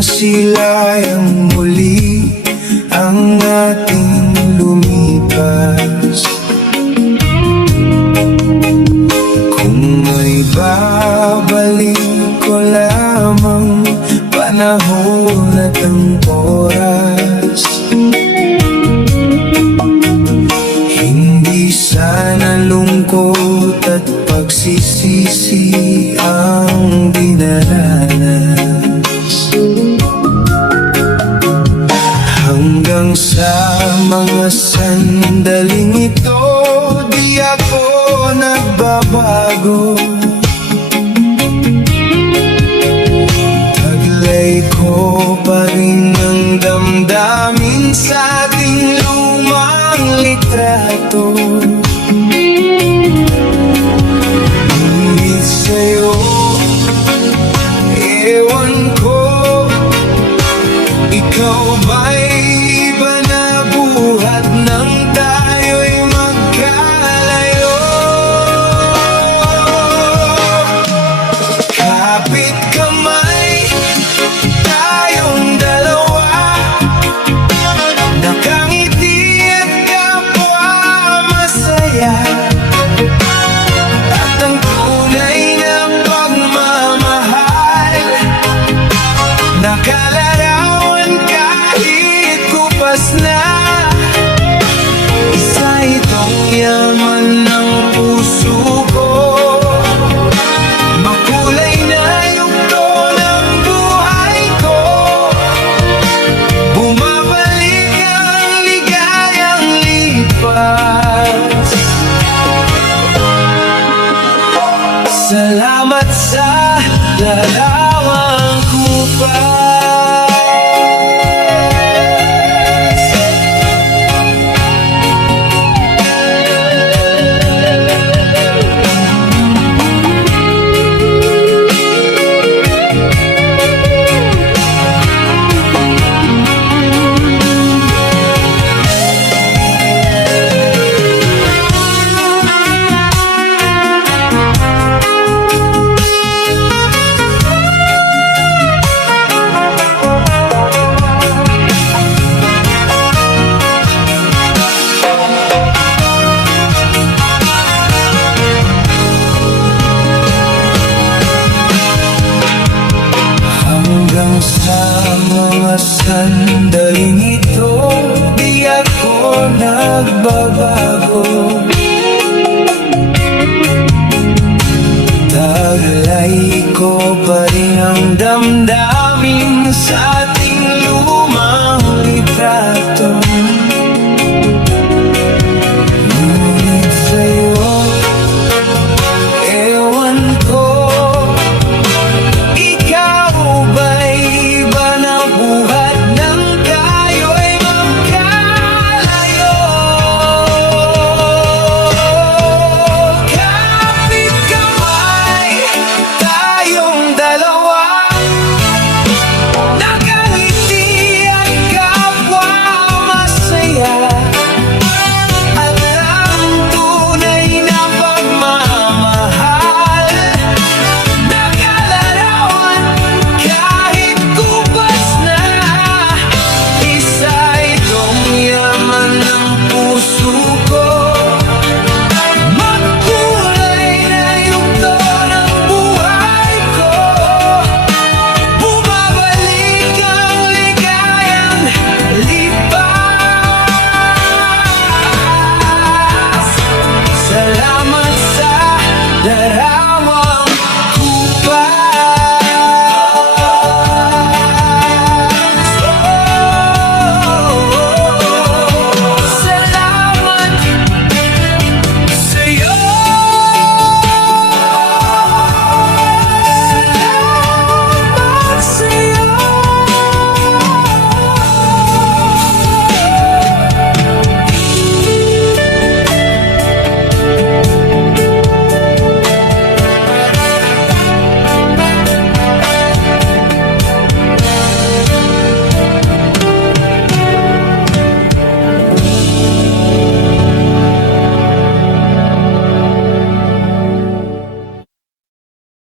Sinasilayang muli ang ating lumipas. Kung may babalik ko lamang panahon at ang oras, hindi sana lungkot at pagsisisi ang dinaranas. Hanggang sa mga sandaling ito, di ako nagbabago. Taglay ko pa rin ang damdamin sa ating lumang litrato. Ngunit sa'yo, ewan ko, ikaw ba'y iba na buhat nang tayo'y magkalayo? Kapit kamay tayong dalawa, nakangiti at kapwa masaya, at ang tunay na pagmamahal nakalarawan kahit kupas na. Isa itong yaman ng puso ko, makulay na yugto ng buhay ko. Bumabalik ang ligayang lipas. Salamat sa larawan ko pa. Hanggang sa mga sandaling ito, di ako nagbabago. Taglay ko pa rin ang damdamin